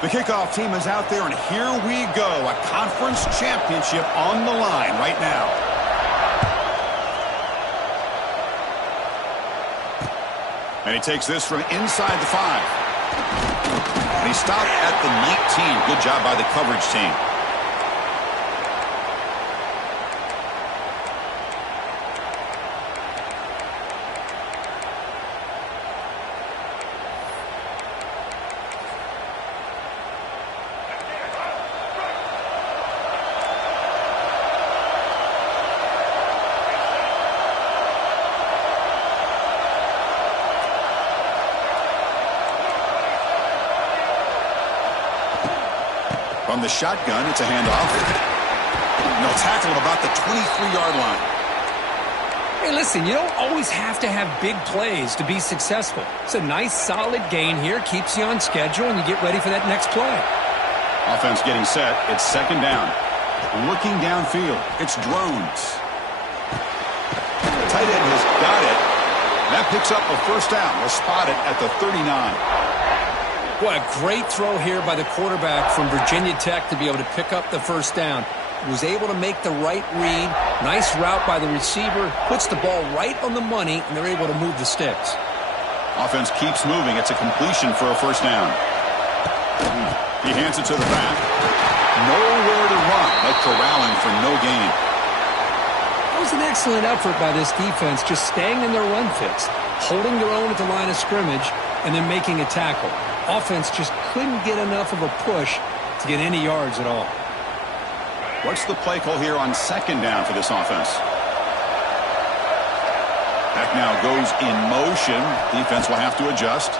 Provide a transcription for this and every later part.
The kickoff team is out there, and here we go. A conference championship on the line right now. And he takes this from inside the 5. And he stopped at the 19. Good job by the coverage team. From the shotgun, it's a handoff. And they'll tackle him about the 23-yard line. Hey, listen, you don't always have to have big plays to be successful. It's a nice, solid gain here. Keeps you on schedule, and you get ready for that next play. Offense getting set. It's second down. Looking downfield. It's drones. The tight end has got it. That picks up a first down. We'll spot it at the 39. What a great throw here by the quarterback from Virginia Tech to be able to pick up the first down. Was able to make the right read. Nice route by the receiver. Puts the ball right on the money, and they're able to move the sticks. Offense keeps moving. It's a completion for a first down. He hands it to the back. Nowhere to run. They're corralling for no gain. That was an excellent effort by this defense, just staying in their run fits, holding their own at the line of scrimmage, and then making a tackle. Offense just couldn't get enough of a push to get any yards at all. What's the play call here on second down for this offense? That now goes in motion. Defense will have to adjust.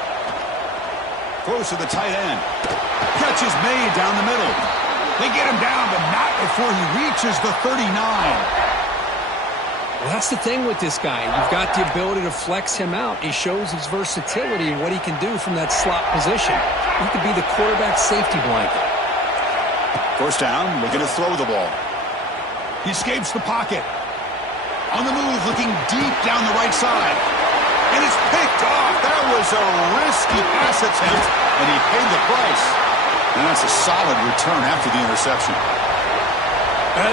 Throws to the tight end. Catch is made down the middle. They get him down, but not before he reaches the 39. Well, that's the thing with this guy. You've got the ability to flex him out. He shows his versatility and what he can do from that slot position. He could be the quarterback safety blanket. First down, looking to throw the ball. He escapes the pocket. On the move, looking deep down the right side. And it's picked off. That was a risky pass attempt, and he paid the price. And that's a solid return after the interception.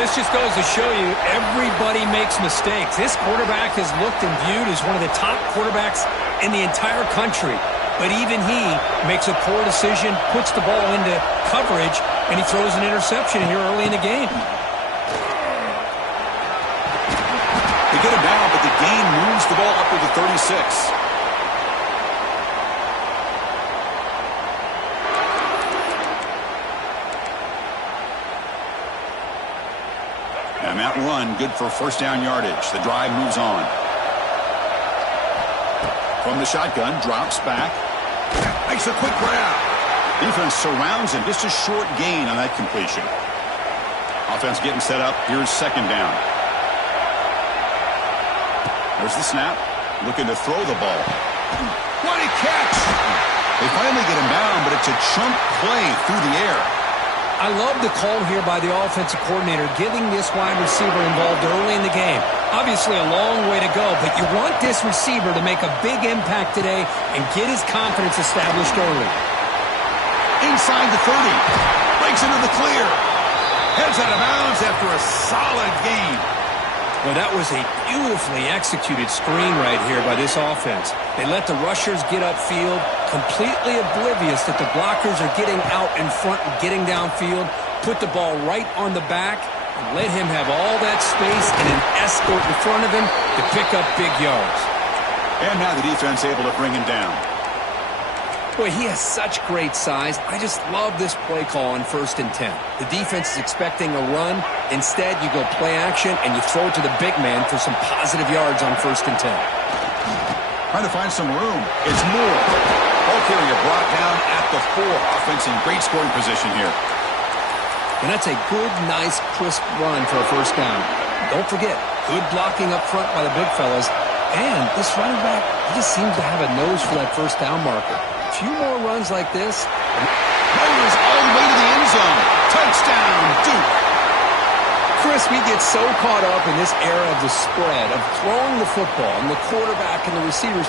This just goes to show you everybody makes mistakes. This quarterback is looked and viewed as one of the top quarterbacks in the entire country. But even he makes a poor decision, puts the ball into coverage, and he throws an interception here early in the game. They get him down, but the gain moves the ball up to the 36. And that run, good for first down yardage. The drive moves on. From the shotgun, drops back. Makes a quick grab. Defense surrounds him. Just a short gain on that completion. Offense getting set up. Here's second down. There's the snap. Looking to throw the ball. What a catch! They finally get him down, but it's a chunk play through the air. I love the call here by the offensive coordinator, getting this wide receiver involved early in the game. Obviously a long way to go, but you want this receiver to make a big impact today and get his confidence established early. Inside the 30. Breaks into the clear. Heads out of bounds after a solid gain. Well, that was a beautifully executed screen right here by this offense. They let the rushers get upfield, completely oblivious that the blockers are getting out in front and getting downfield, put the ball right on the back, and let him have all that space and an escort in front of him to pick up big yards. And now the defense able to bring him down. Boy, he has such great size. I just love this play call on 1st and 10. The defense is expecting a run. Instead, you go play action, and you throw it to the big man for some positive yards on 1st and 10. Trying to find some room. It's Moore. Ball carrier brought down at the 4. Offense in great scoring position here. And that's a good, nice, crisp run for a first down. Don't forget, good blocking up front by the big fellas. And this running back, he just seems to have a nose for that first down marker. A few more runs like this. Motors all the way to the end zone. Touchdown, Duke. Chris, we get so caught up in this era of the spread, of throwing the football, and the quarterback and the receivers.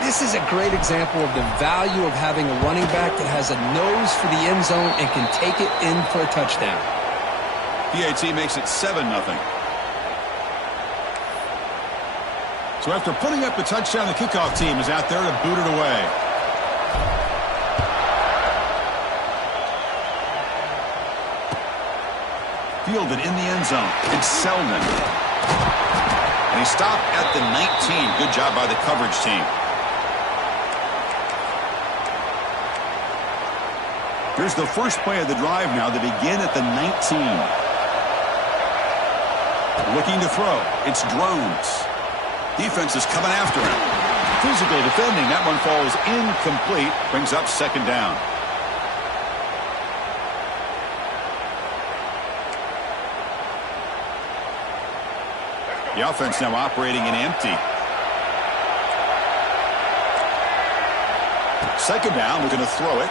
This is a great example of the value of having a running back that has a nose for the end zone and can take it in for a touchdown. PAT makes it 7-0. So after putting up the touchdown, the kickoff team is out there to boot it away. Fielded in the end zone. It's Selman. And he stopped at the 19. Good job by the coverage team. Here's the first play of the drive now. They begin at the 19. Looking to throw. It's Drones. Defense is coming after him. Physical defending. That one falls incomplete. Brings up second down. The offense now operating in empty. Second down. We're going to throw it.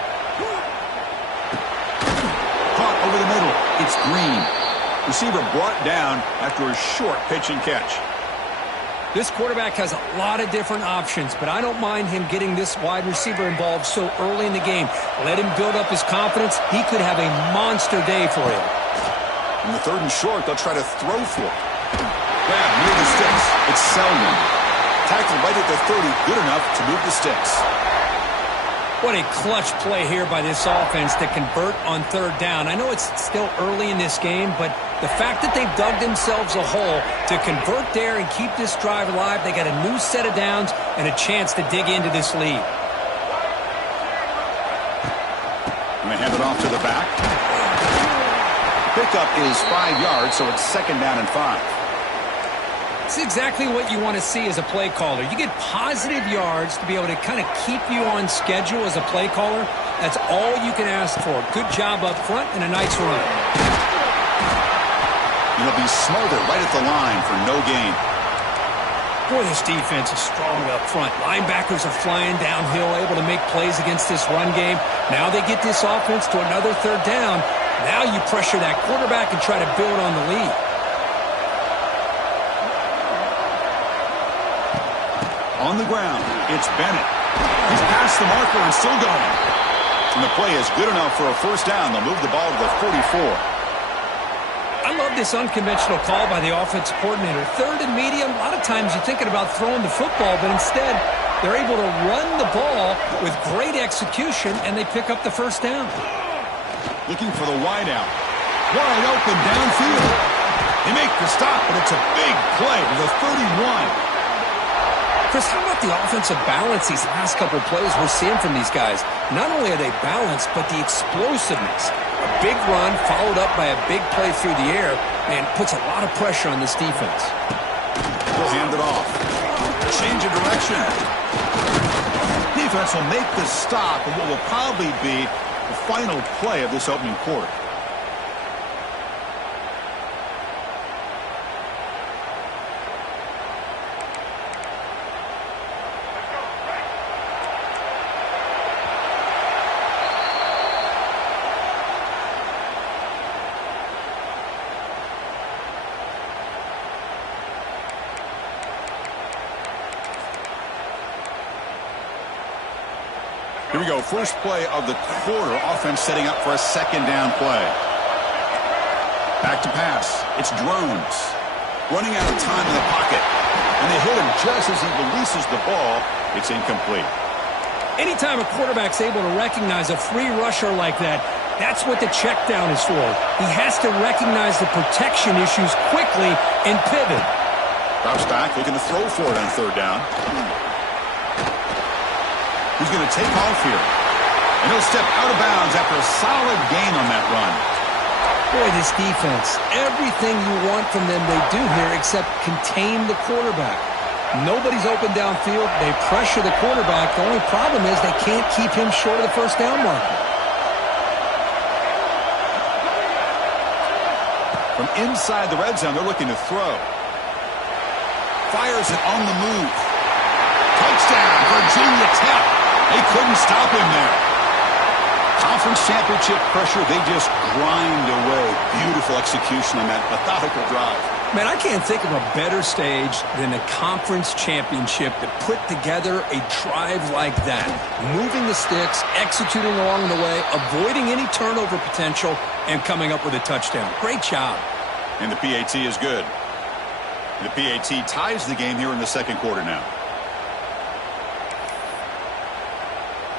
Caught over the middle. It's Green. Receiver brought down after a short pitch and catch. This quarterback has a lot of different options, but I don't mind him getting this wide receiver involved so early in the game. Let him build up his confidence. He could have a monster day for him. In the third and short, they'll try to throw for it. Grab near the sticks. It's Selman. Tackled right at the 30. Good enough to move the sticks. What a clutch play here by this offense to convert on third down. I know it's still early in this game, but the fact that they've dug themselves a hole to convert there and keep this drive alive, they got a new set of downs and a chance to dig into this lead. Going to hand it off to the back. Pickup is 5 yards, so it's second down and 5. It's exactly what you want to see as a play caller. You get positive yards to be able to kind of keep you on schedule as a play caller. That's all you can ask for. Good job up front and a nice run. He'll be smothered right at the line for no gain. Boy, this defense is strong up front. Linebackers are flying downhill, able to make plays against this run game. Now they get this offense to another third down. Now you pressure that quarterback and try to build on the lead. On the ground, it's Bennett. He's past the marker and still going. And the play is good enough for a first down. They'll move the ball to the 44. I love this unconventional call by the offensive coordinator. Third and medium, a lot of times you're thinking about throwing the football, but instead they're able to run the ball with great execution, and they pick up the first down. Looking for the wide out. Wide open downfield. They make the stop, but it's a big play to the 31. Chris, how about the offensive balance these last couple of plays we're seeing from these guys? Not only are they balanced, but the explosiveness. A big run followed up by a big play through the air, and puts a lot of pressure on this defense. We'll hand it off. Change of direction. Defense will make the stop of what will probably be the final play of this opening quarter. Here we go. First play of the quarter. Offense setting up for a second down play. Back to pass. It's Drones. Running out of time in the pocket. And they hit him just as he releases the ball. It's incomplete. Anytime a quarterback's able to recognize a free rusher like that, that's what the check down is for. He has to recognize the protection issues quickly and pivot. Drops back, looking to throw for it on third down. He's going to take off here. And he'll step out of bounds after a solid gain on that run. Boy, this defense, everything you want from them they do here except contain the quarterback. Nobody's open downfield. They pressure the quarterback. The only problem is they can't keep him short of the first down marker. From inside the red zone, they're looking to throw. Fires it on the move. Touchdown, Virginia Tech. They couldn't stop him there. Conference championship pressure, they just grind away. Beautiful execution on that methodical drive. Man, I can't think of a better stage than a conference championship to put together a drive like that. Moving the sticks, executing along the way, avoiding any turnover potential, and coming up with a touchdown. Great job. And the PAT is good. The PAT ties the game here in the second quarter now.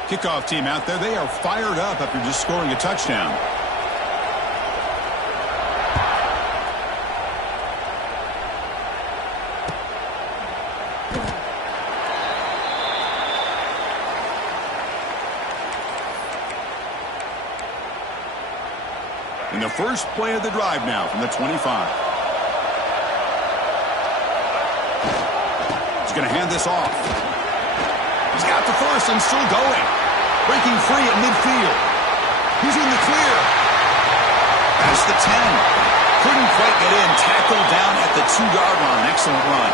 Kickoff team out there. They are fired up after just scoring a touchdown. In the first play of the drive now from the 25. He's going to hand this off. He's got the first and still going. Breaking free at midfield. He's in the clear. Past the 10. Couldn't quite get in. Tackled down at the 2-yard line. Excellent run.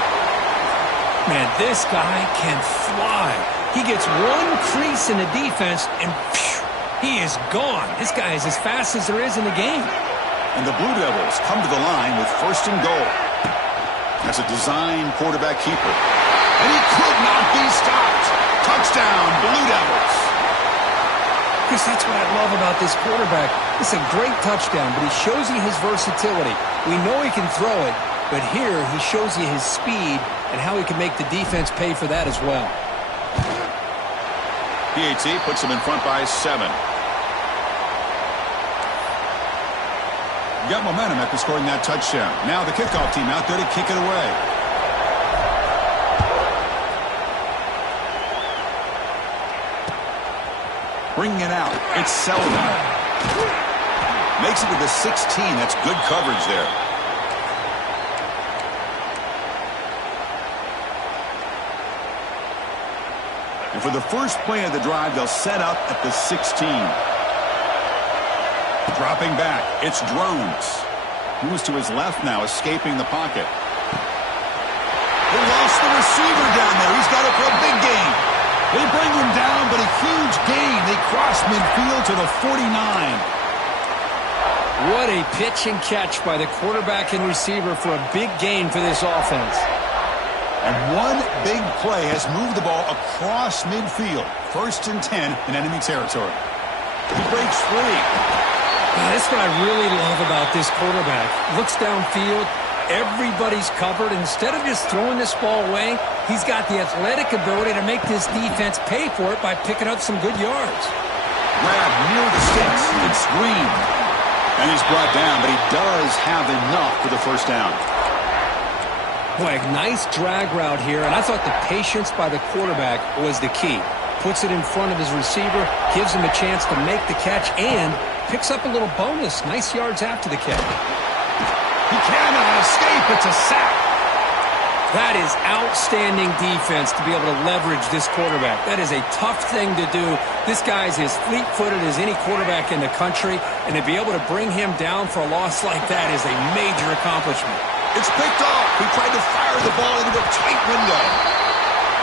Man, this guy can fly. He gets one crease in the defense and phew, he is gone. This guy is as fast as there is in the game. And the Blue Devils come to the line with first and goal. That's a design quarterback keeper. And he could not be stopped. Touchdown, Blue Devils. Chris, that's what I love about this quarterback. It's a great touchdown, but he shows you his versatility. We know he can throw it, but here he shows you his speed and how he can make the defense pay for that as well. PAT puts him in front by 7. Got momentum after scoring that touchdown. Now the kickoff team out there to kick it away. Bringing it out. It's Sullivan. Makes it to the 16. That's good coverage there. And for the first play of the drive, they'll set up at the 16. Dropping back, it's Drones. Moves to his left now, escaping the pocket. They lost the receiver down there. He's got it for a big gain. They bring him down, but a huge gain. They cross midfield to the 49. What a pitch and catch by the quarterback and receiver for a big gain for this offense. And one big play has moved the ball across midfield. First and 10 in enemy territory. He breaks free. That's what I really love about this quarterback. Looks downfield, everybody's covered. Instead of just throwing this ball away, he's got the athletic ability to make this defense pay for it by picking up some good yards. Grab near the sticks. It's Green. And he's brought down, but he does have enough for the first down. Boy, a nice drag route here, and I thought the patience by the quarterback was the key. Puts it in front of his receiver, gives him a chance to make the catch, and picks up a little bonus. Nice yards after the catch. He cannot escape. It's a sack. That is outstanding defense to be able to leverage this quarterback. That is a tough thing to do. This guy's as fleet-footed as any quarterback in the country, and to be able to bring him down for a loss like that is a major accomplishment. It's picked off. He tried to fire the ball into a tight window.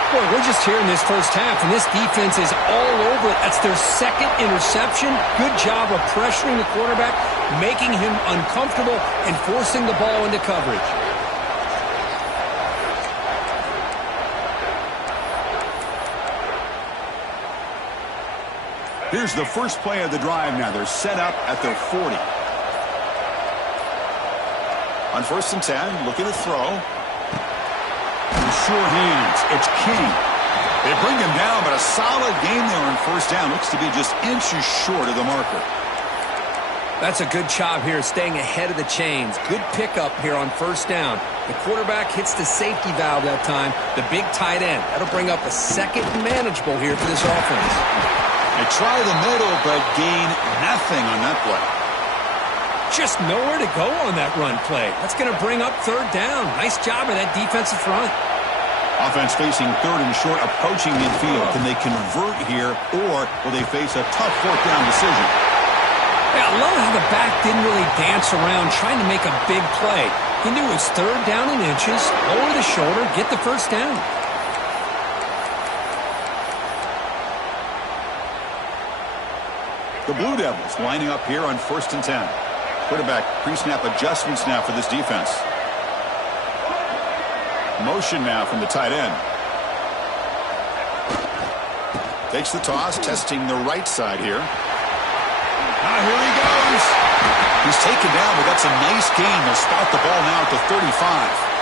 Boy, we're just here in this first half, and this defense is all over it. That's their second interception. Good job of pressuring the quarterback, making him uncomfortable, and forcing the ball into coverage. Here's the first play of the drive now. They're set up at their 40. On first and 10, looking to throw. Sure hands. It's King. They bring him down, but a solid game there on first down. Looks to be just inches short of the marker. That's a good job here, staying ahead of the chains. Good pickup here on first down. The quarterback hits the safety valve that time. The big tight end. That'll bring up a second manageable here for this offense. They try the middle, but gain nothing on that play. Just nowhere to go on that run play. That's going to bring up third down. Nice job of that defensive front. Offense facing third and short, approaching midfield. Can they convert here, or will they face a tough fourth down decision? Yeah, I love how the back didn't really dance around trying to make a big play. He knew it was third down in inches, lower the shoulder, get the first down. The Blue Devils lining up here on first and 10. Quarterback pre-snap adjustments now for this defense. Motion now from the tight end. Takes the toss, testing the right side here. Here he goes. He's taken down, but that's a nice gain. They'll spot the ball now at the 35.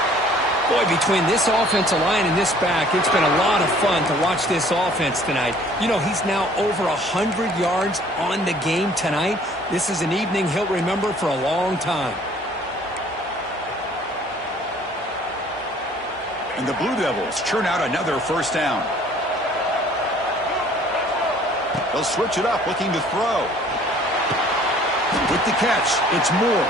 Boy, between this offensive line and this back, it's been a lot of fun to watch this offense tonight. You know, he's now over 100 yards on the game tonight. This is an evening he'll remember for a long time. And the Blue Devils churn out another first down. They'll switch it up, looking to throw. With the catch, it's Moore.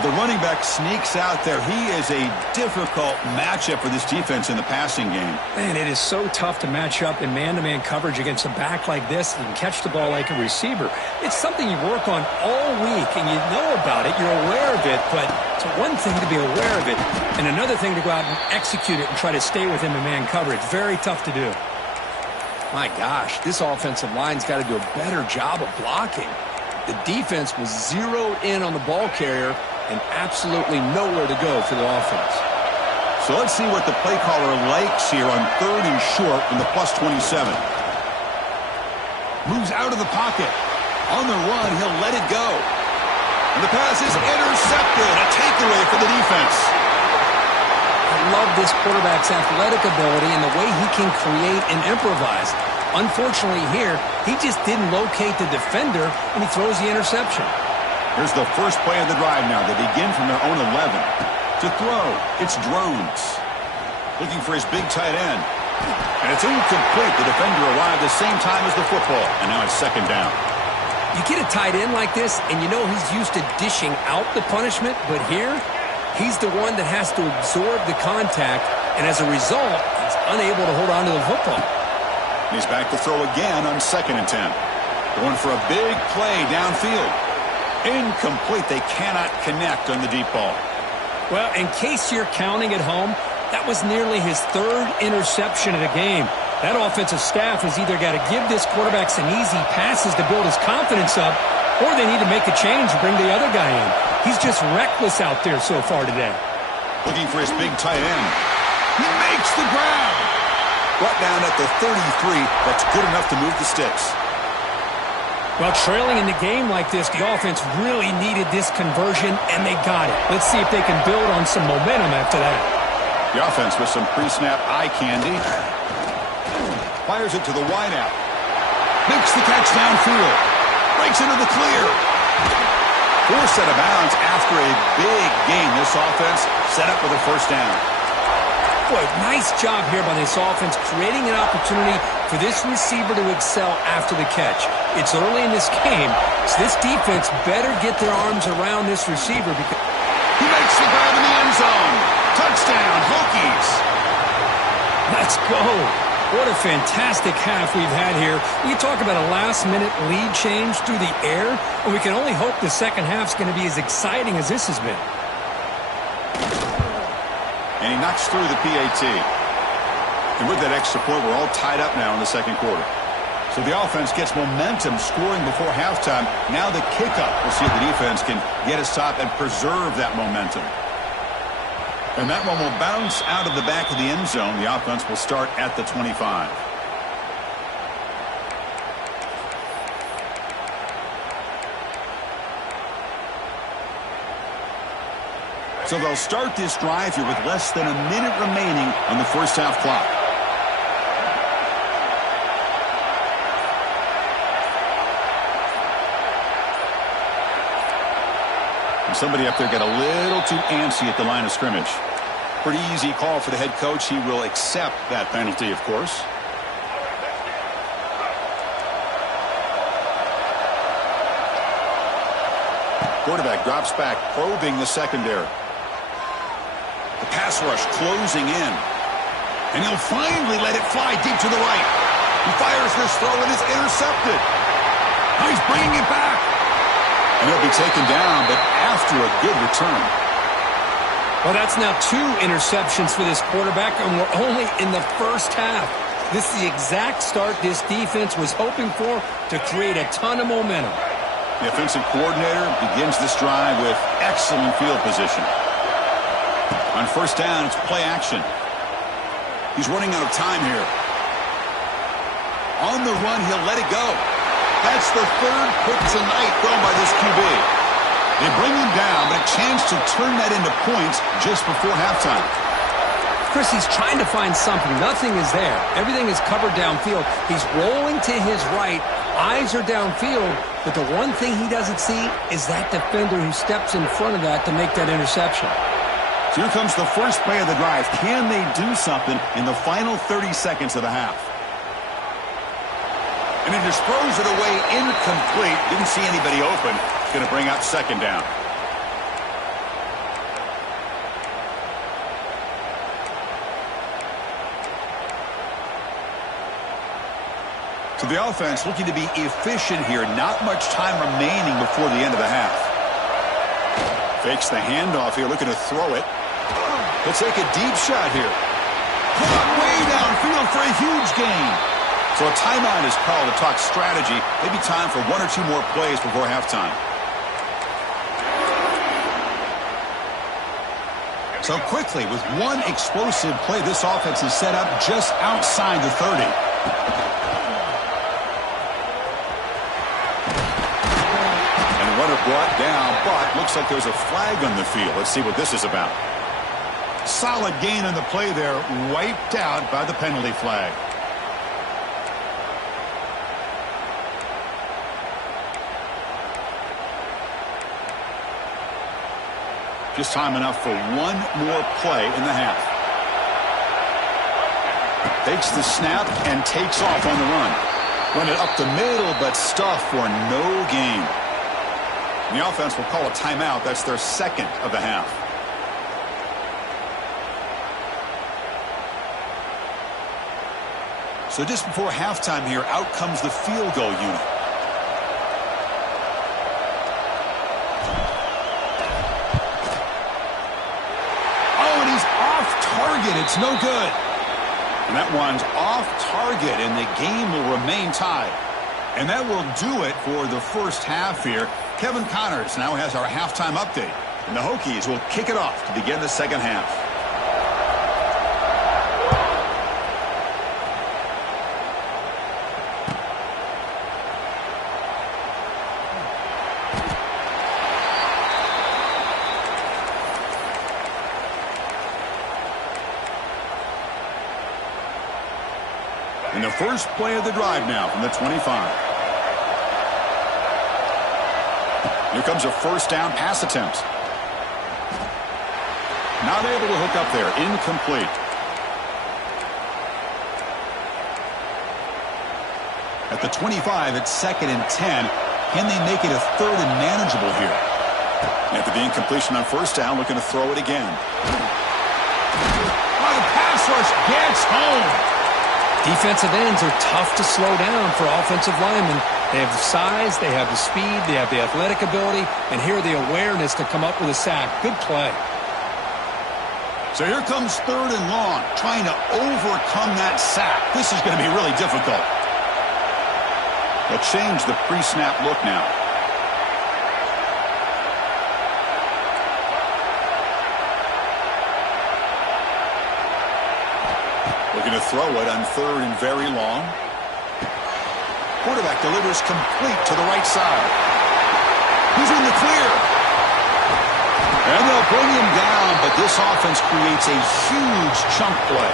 The running back sneaks out there. He is a difficult matchup for this defense in the passing game. Man, it is so tough to match up in man-to-man coverage against a back like this and catch the ball like a receiver. It's something you work on all week, and you know about it. You're aware of it, but it's one thing to be aware of it, and another thing to go out and execute it and try to stay with him in man coverage. Very tough to do. My gosh, this offensive line's got to do a better job of blocking. The defense was zeroed in on the ball carrier and absolutely nowhere to go for the offense. So let's see what the play caller likes here on 3rd and short from the +27. Moves out of the pocket. On the run, he'll let it go. And the pass is intercepted. A takeaway for the defense. I love this quarterback's athletic ability and the way he can create and improvise. Unfortunately here, he just didn't locate the defender, and he throws the interception. Here's the first play of the drive now. They begin from their own 11. To throw, it's Drones. Looking for his big tight end. And it's incomplete. The defender arrived the same time as the football. And now it's 2nd down. You get a tight end like this, and you know he's used to dishing out the punishment, but here, he's the one that has to absorb the contact, and as a result, he's unable to hold on to the football. He's back to throw again on 2nd and 10. Going for a big play downfield. Incomplete. They cannot connect on the deep ball. Well, in case you're counting at home, that was nearly his 3rd interception of the game. That offensive staff has either got to give this quarterback some easy passes to build his confidence up, or they need to make a change and bring the other guy in. He's just reckless out there so far today. Looking for his big tight end. He makes the grab. Brought down at the 33. That's good enough to move the sticks. Well, trailing in the game like this, the offense really needed this conversion, and they got it. Let's see if they can build on some momentum after that. The offense with some pre-snap eye candy. Fires it to the wideout. Makes the catch downfield. Breaks into the clear. Forced out of bounds after a big gain. This offense set up with a first down. Boy, nice job here by this offense, creating an opportunity for this receiver to excel after the catch. It's early in this game, so this defense better get their arms around this receiver because he makes the grab in the end zone. Touchdown, Hokies. Let's go. What a fantastic half we've had here. We talk about a last-minute lead change through the air, and we can only hope the second half's going to be as exciting as this has been. And he knocks through the PAT. And with that extra point, we're all tied up now in the 2nd quarter. So the offense gets momentum scoring before halftime. Now the kickoff. We'll see if the defense can get a stop and preserve that momentum. And that one will bounce out of the back of the end zone. The offense will start at the 25. So they'll start this drive here with less than a minute remaining on the first half clock. And somebody up there got a little too antsy at the line of scrimmage. Pretty easy call for the head coach. He will accept that penalty, of course. Quarterback drops back, probing the secondary. The pass rush closing in. And he'll finally let it fly deep to the right. He fires this throw and is intercepted. Now he's bringing it back. And he'll be taken down, but after a good return. Well, that's now 2 interceptions for this quarterback, and we're only in the first half. This is the exact start this defense was hoping for to create a ton of momentum. The offensive coordinator begins this drive with excellent field position. On first down, it's play action. He's running out of time here. On the run, he'll let it go. That's the third pick tonight thrown by this QB. They bring him down, but a chance to turn that into points just before halftime. Chris, he's trying to find something. Nothing is there. Everything is covered downfield. He's rolling to his right. Eyes are downfield. But the one thing he doesn't see is that defender who steps in front of that to make that interception. So here comes the first play of the drive. Can they do something in the final 30 seconds of the half? And he just throws it away incomplete. Didn't see anybody open. It's going to bring up second down. So the offense looking to be efficient here. Not much time remaining before the end of the half. Fakes the handoff here, looking to throw it. He'll take a deep shot here. Caught way downfield for a huge gain. So a timeout is called to talk strategy. Maybe time for one or two more plays before halftime. So quickly, with one explosive play, this offense is set up just outside the 30. And the runner brought down, but looks like there's a flag on the field. Let's see what this is about. Solid gain on the play there, wiped out by the penalty flag. Just time enough for one more play in the half. Takes the snap and takes off on the run. Run it up the middle, but stuffed for no gain. And the offense will call a timeout. That's their second of the half. So just before halftime here, out comes the field goal unit. It's no good. And that one's off target, and the game will remain tied. And that will do it for the first half here. Kevin Connors now has our halftime update. And the Hokies will kick it off to begin the second half. And the first play of the drive now from the 25. Here comes a first down pass attempt. Not able to hook up there. Incomplete. At the 25, it's 2nd and 10. Can they make it a 3rd and manageable here? After the incompletion on first down, looking to throw it again. Oh, the pass rush gets home. Defensive ends are tough to slow down for offensive linemen. They have the size, they have the speed, they have the athletic ability, and here the awareness to come up with a sack. Good play. So here comes 3rd and long, trying to overcome that sack. This is going to be really difficult. They'll change the pre-snap look now. Looking to throw it on 3rd and very long. Quarterback delivers complete to the right side. He's in the clear. And they'll bring him down, but this offense creates a huge chunk play.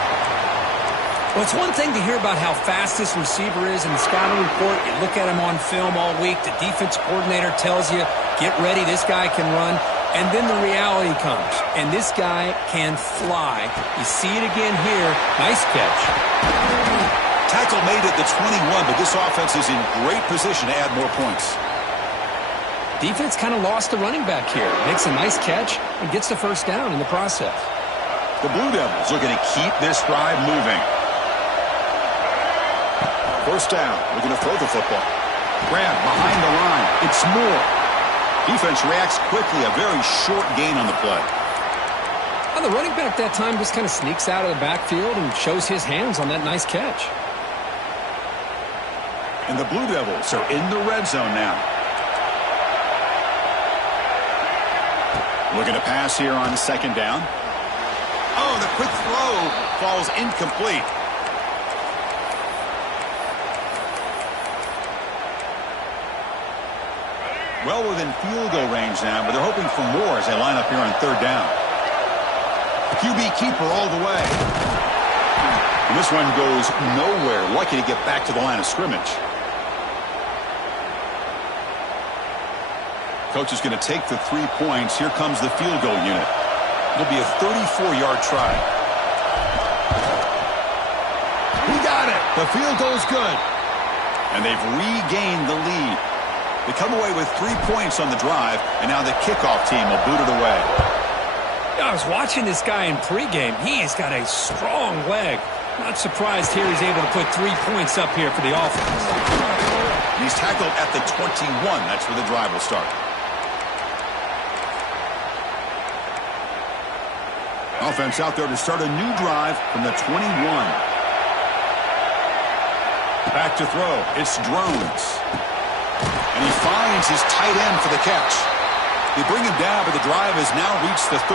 Well, it's one thing to hear about how fast this receiver is in the scouting report. You look at him on film all week. The defense coordinator tells you, get ready, this guy can run. And then the reality comes, and this guy can fly. You see it again here. Nice catch. Tackle made at the 21, but this offense is in great position to add more points. Defense kind of lost the running back here. Makes a nice catch and gets the first down in the process. The Blue Devils looking to keep this drive moving. First down, looking to throw the football. Grab behind the line. It's Moore. Defense reacts quickly, a very short gain on the play. Well, the running back that time just kind of sneaks out of the backfield and shows his hands on that nice catch. And the Blue Devils are in the red zone now. Looking to pass here on 2nd down. Oh, the quick throw falls incomplete. Well within field goal range now, but they're hoping for more as they line up here on third down. QB keeper all the way. And this one goes nowhere. Lucky to get back to the line of scrimmage. Coach is going to take the 3 points. Here comes the field goal unit. It'll be a 34-yard try. He got it. The field goal's good. And they've regained the lead. They come away with 3 points on the drive, and now the kickoff team will boot it away. I was watching this guy in pregame. He's got a strong leg. Not surprised here he's able to put 3 points up here for the offense. And he's tackled at the 21. That's where the drive will start. Offense out there to start a new drive from the 21. Back to throw. It's Drones. And he finds his tight end for the catch. They bring him down, but the drive has now reached the 35.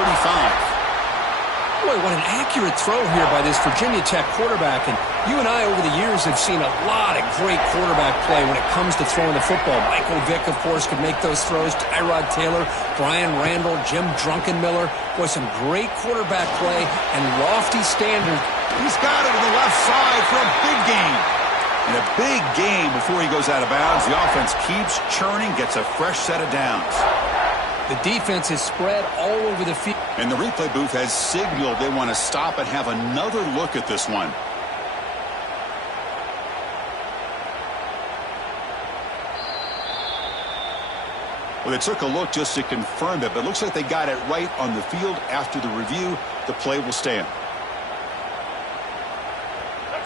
Boy, what an accurate throw here by this Virginia Tech quarterback. And you and I, over the years, have seen a lot of great quarterback play when it comes to throwing the football. Michael Vick, of course, could make those throws. Tyrod Taylor, Brian Randall, Jim Drunkenmiller. Boy, some great quarterback play and lofty standards. He's got it to the left side for a big gain. And a big gain before he goes out of bounds. The offense keeps churning, gets a fresh set of downs. The defense is spread all over the field. And the replay booth has signaled they want to stop and have another look at this one. Well, they took a look just to confirm it, but it looks like they got it right on the field. After the review, the play will stand.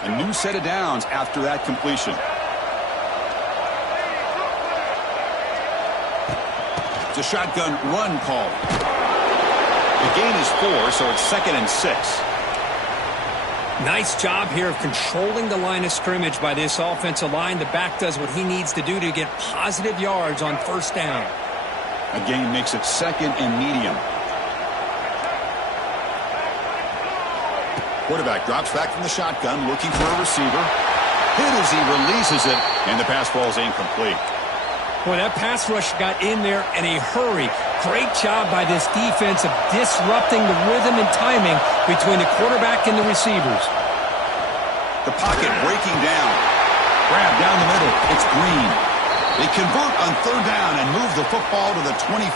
A new set of downs after that completion. It's a shotgun run call. The gain is 4, so it's 2nd and 6. Nice job here of controlling the line of scrimmage by this offensive line. The back does what he needs to do to get positive yards on first down. A gain makes it 2nd and medium. Quarterback drops back from the shotgun, looking for a receiver. Hit as he releases it, and the pass falls incomplete. Boy, that pass rush got in there in a hurry. Great job by this defense of disrupting the rhythm and timing between the quarterback and the receivers. The pocket breaking down. Grab down the middle. It's Green. They convert on third down and move the football to the 25.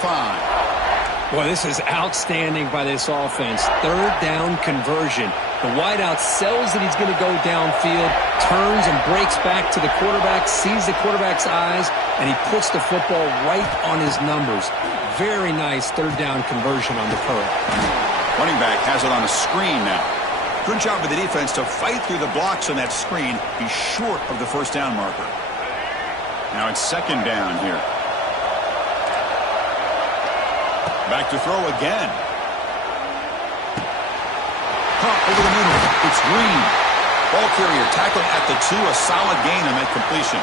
Boy, this is outstanding by this offense. Third down conversion. The wideout sells that he's going to go downfield, turns and breaks back to the quarterback, sees the quarterback's eyes, and he puts the football right on his numbers. Very nice third down conversion on the curl. Running back has it on a screen now. Good job with the defense to fight through the blocks on that screen. He's short of the first down marker. Now it's 2nd down here. Back to throw again. Caught over the middle. It's Green. Ball carrier tackled at the 2. A solid gain on that completion.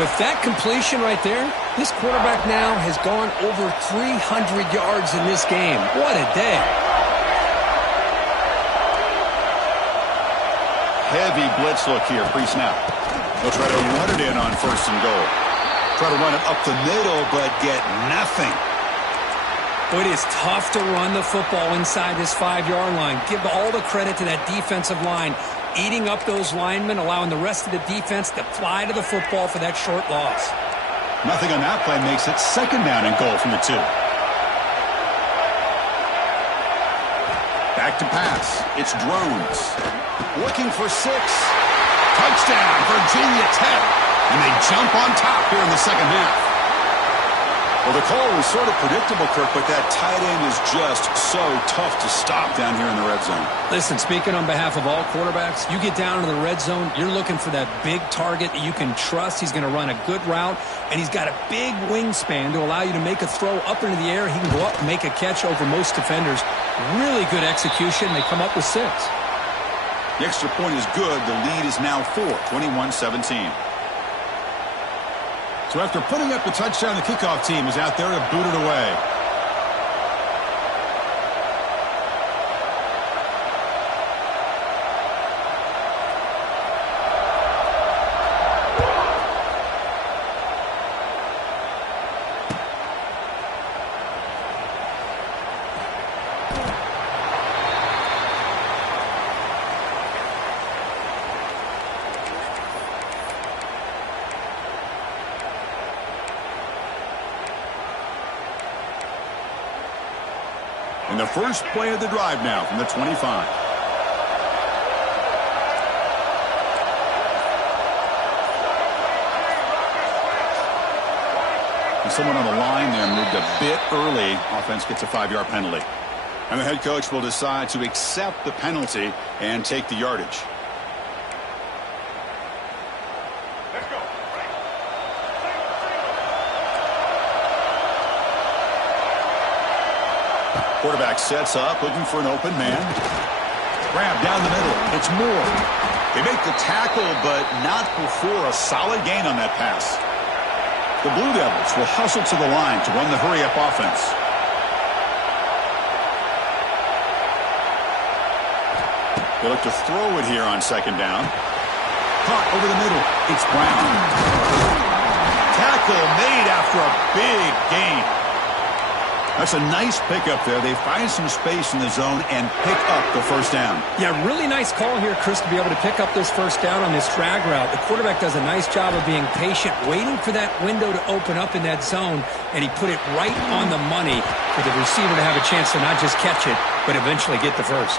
With that completion right there, this quarterback now has gone over 300 yards in this game. What a day. Heavy blitz look here pre-snap. They'll try to run it in on 1st and goal. Try to run it up the middle, but get nothing. It is tough to run the football inside this 5-yard line. Give all the credit to that defensive line, eating up those linemen, allowing the rest of the defense to fly to the football for that short loss. Nothing on that play makes it 2nd down and goal from the 2. Back to pass. It's Drones. Looking for 6. Touchdown, Virginia Tech. And they jump on top here in the second half. Well, the call was sort of predictable, Kirk, but that tight end is just so tough to stop down here in the red zone. Listen, speaking on behalf of all quarterbacks, you get down into the red zone, you're looking for that big target that you can trust. He's going to run a good route, and he's got a big wingspan to allow you to make a throw up into the air. He can go up and make a catch over most defenders. Really good execution. They come up with 6. The extra point is good. The lead is now 4, 21-17. So after putting up the touchdown, the kickoff team is out there to boot it away. And the first play of the drive now from the 25. And someone on the line there moved a bit early. Offense gets a 5-yard penalty. And the head coach will decide to accept the penalty and take the yardage. Quarterback sets up, looking for an open man. Grab down the middle. It's Moore. They make the tackle, but not before a solid gain on that pass. The Blue Devils will hustle to the line to run the hurry-up offense. They look to throw it here on second down. Caught over the middle. It's Brown. Tackle made after a big gain. That's a nice pickup there. They find some space in the zone and pick up the first down. Yeah, really nice call here, Chris, to be able to pick up this first down on this drag route. The quarterback does a nice job of being patient, waiting for that window to open up in that zone, and he put it right on the money for the receiver to have a chance to not just catch it, but eventually get the first.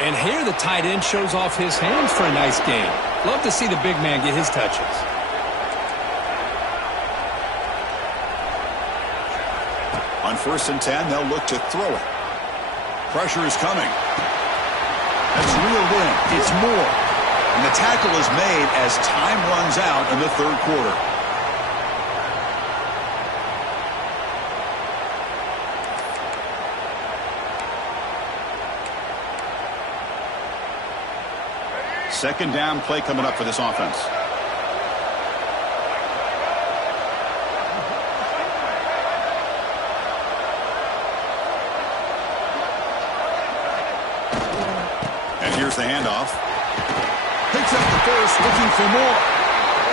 And here the tight end shows off his hands for a nice gain. Love to see the big man get his touches. On 1st and 10, they'll look to throw it. Pressure is coming. That's reeled in. It's Moore. And the tackle is made as time runs out in the third quarter. Second down play coming up for this offense. Here's the handoff. Picks up the first, looking for more.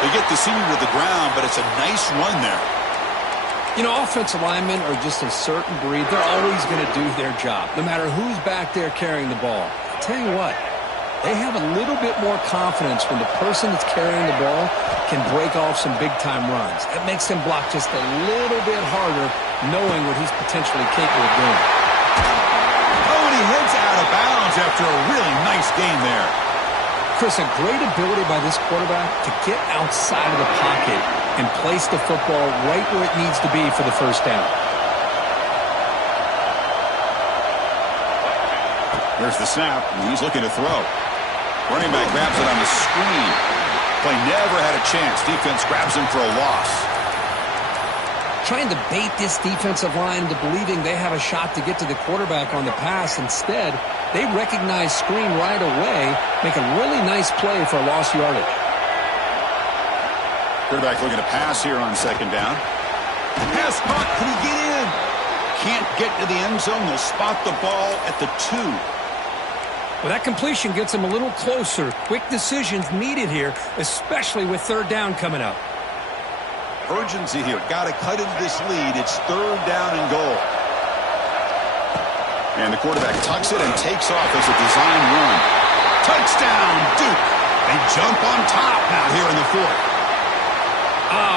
They get the senior to the ground, but it's a nice run there. You know, offensive linemen are just a certain breed. They're always going to do their job, no matter who's back there carrying the ball. I'll tell you what, they have a little bit more confidence when the person that's carrying the ball can break off some big-time runs. That makes them block just a little bit harder, knowing what he's potentially capable of doing. Oh, and he heads out of bounds after a really nice game there. Chris, a great ability by this quarterback to get outside of the pocket and place the football right where it needs to be for the first down. There's the snap, and he's looking to throw. Running back grabs it on the screen. Play never had a chance. Defense grabs him for a loss. Trying to bait this defensive line into believing they have a shot to get to the quarterback on the pass. Instead, they recognize screen right away, make a really nice play for a lost yardage. Quarterback looking to pass here on second down. Pass caught. Can he get in? Can't get to the end zone. They'll spot the ball at the 2. Well, that completion gets him a little closer. Quick decisions needed here, especially with third down coming up. Urgency here. Got to cut into this lead. It's third down and goal. And the quarterback tucks it and takes off as a design run. Touchdown, Duke. They jump on top now here in the fourth.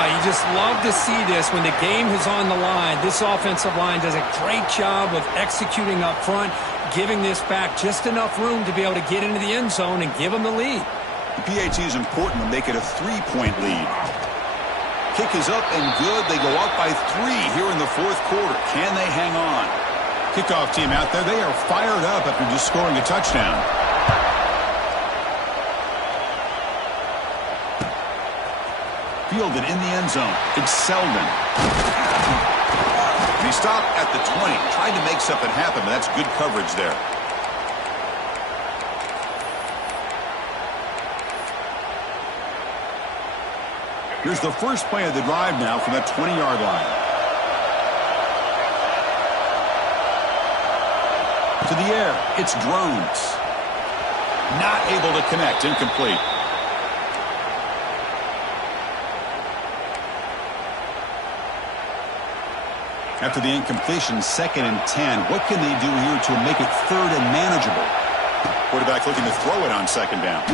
You just love to see this when the game is on the line. This offensive line does a great job of executing up front, giving this back just enough room to be able to get into the end zone and give them the lead. The PAT is important to make it a 3-point lead. Kick is up and good. They go up by 3 here in the fourth quarter. Can they hang on? Kickoff team out there. They are fired up after just scoring a touchdown. Fielded in the end zone. It's Selden. He stopped at the 20. Tried to make something happen, but that's good coverage there. Here's the first play of the drive now from that 20-yard line. To the air. It's Drones. Not able to connect. Incomplete. After the incompletion, 2nd and 10. What can they do here to make it third and manageable? Quarterback looking to throw it on second down.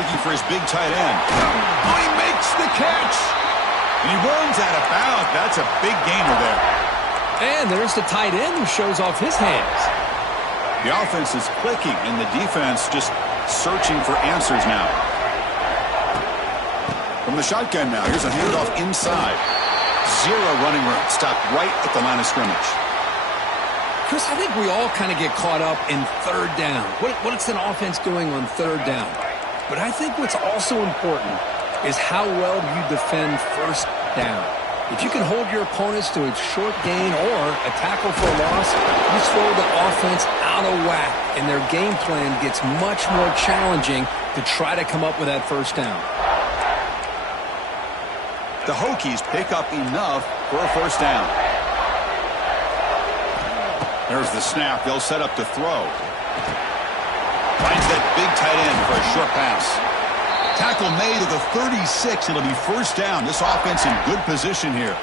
Looking for his big tight end. Oh, he makes the catch. And he runs out of bounds. That's a big gainer there. And there's the tight end who shows off his hands. The offense is clicking, and the defense just searching for answers now. From the shotgun now, here's a handoff inside. Zero running room, stopped right at the line of scrimmage. Chris, I think we all kind of get caught up in third down. What's an offense doing on third down? But I think what's also important is how well you defend first down. If you can hold your opponents to a short gain or a tackle for a loss, you throw the offense out of whack, and their game plan gets much more challenging to try to come up with that first down. The Hokies pick up enough for a first down. There's the snap. They'll set up to throw. Finds that big tight end for a short pass. Tackle made at the 36. It'll be first down. This offense in good position here.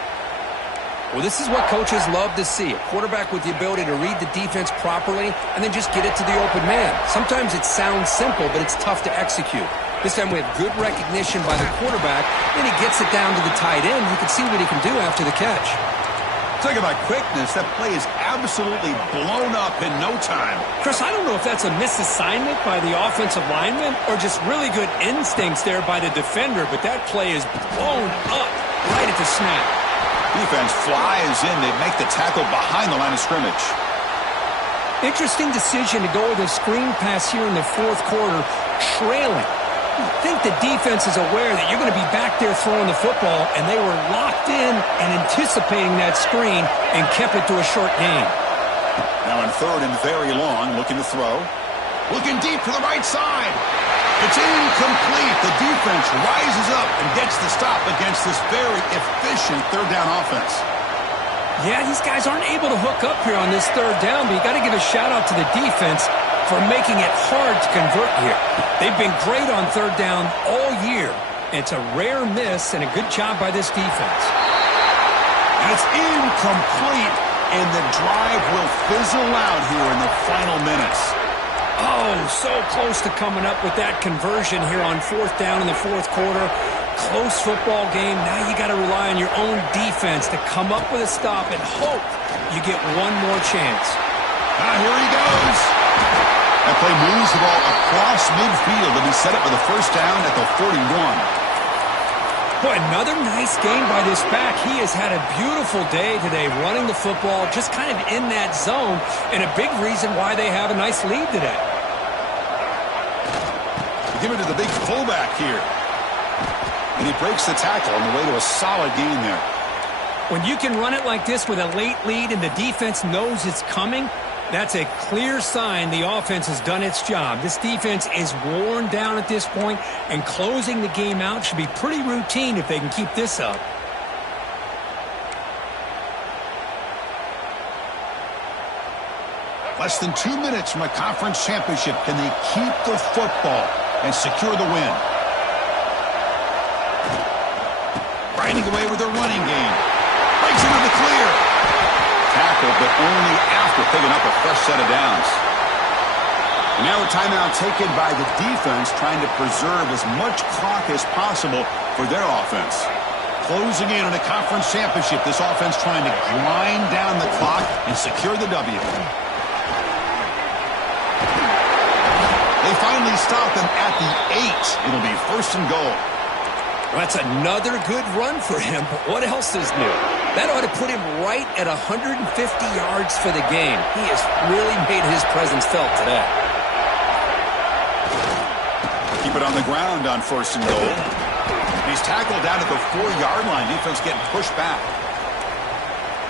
Well, this is what coaches love to see. A quarterback with the ability to read the defense properly and then just get it to the open man. Sometimes it sounds simple, but it's tough to execute. This time we have good recognition by the quarterback, and he gets it down to the tight end. You can see what he can do after the catch. Talk about quickness. That play is absolutely blown up in no time. Chris, I don't know if that's a misassignment by the offensive lineman or just really good instincts there by the defender, but that play is blown up right at the snap. Defense flies in. They make the tackle behind the line of scrimmage. Interesting decision to go with a screen pass here in the fourth quarter, trailing. I think the defense is aware that you're going to be back there throwing the football, and they were locked in and anticipating that screen and kept it to a short gain. Now in third and very long, looking to throw. Looking deep to the right side. It's incomplete. The defense rises up and gets the stop against this very efficient third down offense. Yeah, these guys aren't able to hook up here on this third down, but you got to give a shout-out to the defense for making it hard to convert here. They've been great on third down all year. It's a rare miss and a good job by this defense. And it's incomplete, and the drive will fizzle out here in the final minutes. Oh, so close to coming up with that conversion here on fourth down in the fourth quarter. Close football game. Now you got to rely on your own defense to come up with a stop and hope you get one more chance. Here he goes. That play moves the ball across midfield, and he set it for the first down at the 41. Boy, another nice game by this back. He has had a beautiful day today running the football, just kind of in that zone, and a big reason why they have a nice lead today. Give it to the big fullback here. And he breaks the tackle on the way to a solid gain there. When you can run it like this with a late lead and the defense knows it's coming, that's a clear sign the offense has done its job. This defense is worn down at this point, and closing the game out should be pretty routine if they can keep this up. Less than 2 minutes from a conference championship. Can they keep the football and secure the win? Grinding away with their running game. Breaks into the clear. Tackle, but only after picking up a fresh set of downs. And now a timeout taken by the defense, trying to preserve as much clock as possible for their offense. Closing in on a conference championship, this offense trying to grind down the clock and secure the W. They finally stop them at the 8. It'll be first and goal. Well, that's another good run for him, but what else is new? That ought to put him right at 150 yards for the game. He has really made his presence felt today. Keep it on the ground on first and goal. He's tackled down at the 4-yard line. Defense getting pushed back.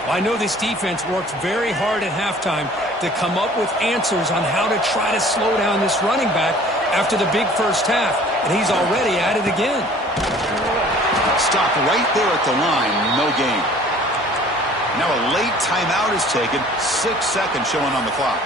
Well, I know this defense worked very hard at halftime to come up with answers on how to try to slow down this running back after the big first half, and he's already at it again. Stop right there at the line. No gain. Now a late timeout is taken. 6 seconds showing on the clock.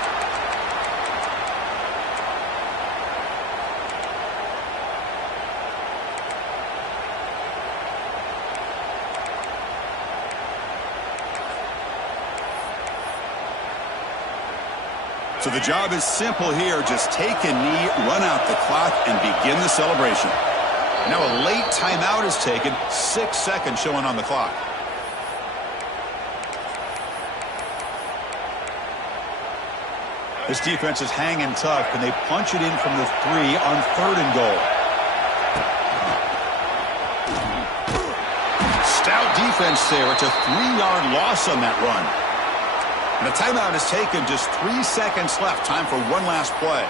So the job is simple here. Just take a knee, run out the clock, and begin the celebration. Now a late timeout is taken. 6 seconds showing on the clock. This defense is hanging tough. Can they punch it in from the 3 on 3rd and goal? Stout defense there. It's a 3-yard loss on that run. And the timeout is taken. Just 3 seconds left. Time for one last play.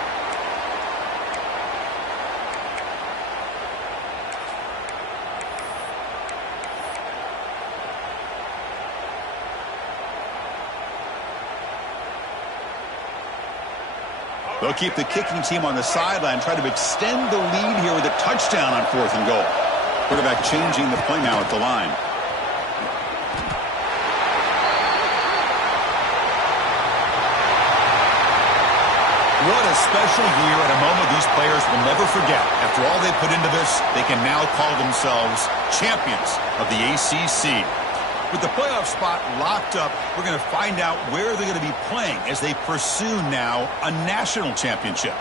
They'll keep the kicking team on the sideline, try to extend the lead here with a touchdown on 4th and goal. Quarterback changing the play now at the line. What a special year and a moment these players will never forget. After all they put into this, they can now call themselves champions of the ACC. With the playoff spot locked up, we're going to find out where they're going to be playing as they pursue now a national championship.